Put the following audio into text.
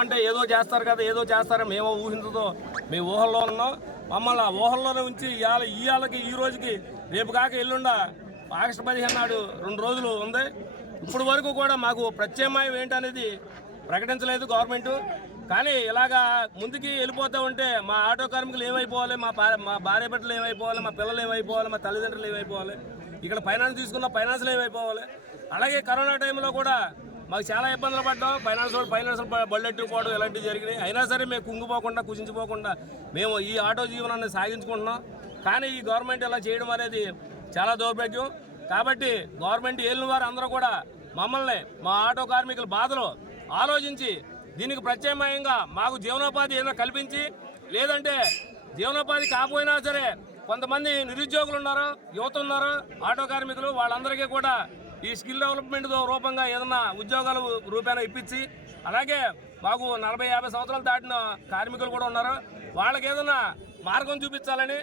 అంటే ఏదో చేస్తారు కదా ఏదో చేస్తారు మేము ఊహించదో. మేము ఊహల్లో ఉన్నాం. మమ్మల్ని ఆ ఊహల్లోనే ఉంచి ఇవాళ ఇవాళకి ఈ రోజుకి రేపు కాక ఎల్లుండ ఆగస్టు పదిహేను నాడు రెండు రోజులు ఉంది. ఇప్పుడు వరకు కూడా మాకు ప్రత్యామ్నాయం ఏంటనేది ప్రకటించలేదు గవర్నమెంట్. కానీ ఇలాగా ముందుకి వెళ్ళిపోతూ ఉంటే మా ఆటో కార్మికులు ఏమైపోవాలి మా మా భార్య బిడ్డలు ఏమైపోవాలి మా పిల్లలు ఏమైపోవాలి మా తల్లిదండ్రులు ఏమైపోవాలి ఇక్కడ ఫైనాన్స్ తీసుకున్న ఫైనాన్స్లు ఏమైపోవాలి. అలాగే కరోనా టైంలో కూడా మాకు చాలా ఇబ్బందులు పడ్డాం. ఫైనాన్స్ వాళ్ళు ఫైనాన్స్ బళ్ళెట్టుకుపోవడం ఇలాంటివి జరిగినాయి. అయినా సరే మేము కుంగిపోకుండా కుచించిపోకుండా మేము ఈ ఆటో జీవనాన్ని సాగించుకుంటున్నాం. కానీ ఈ గవర్నమెంట్ ఇలా చేయడం అనేది చాలా దౌర్భాగ్యం. కాబట్టి గవర్నమెంట్ ఏలిన వారు అందరూ కూడా మమ్మల్ని మా ఆటో కార్మికుల బాధలు ఆలోచించి దీనికి ప్రత్యామ్నాయంగా మాకు జీవనోపాధి ఏదైనా కల్పించి లేదంటే జీవనోపాధి కాకపోయినా సరే కొంతమంది నిరుద్యోగులు ఉన్నారు యువత ఉన్నారు ఆటో కార్మికులు వాళ్ళందరికీ కూడా ఈ స్కిల్ డెవలప్మెంట్ రూపంగా ఏదన్నా ఉద్యోగాలు రూపేణా ఇప్పించి అలాగే మాకు నలభై యాభై సంవత్సరాలు దాటిన కార్మికులు కూడా ఉన్నారు. వాళ్ళకి ఏదన్నా మార్గం చూపించాలని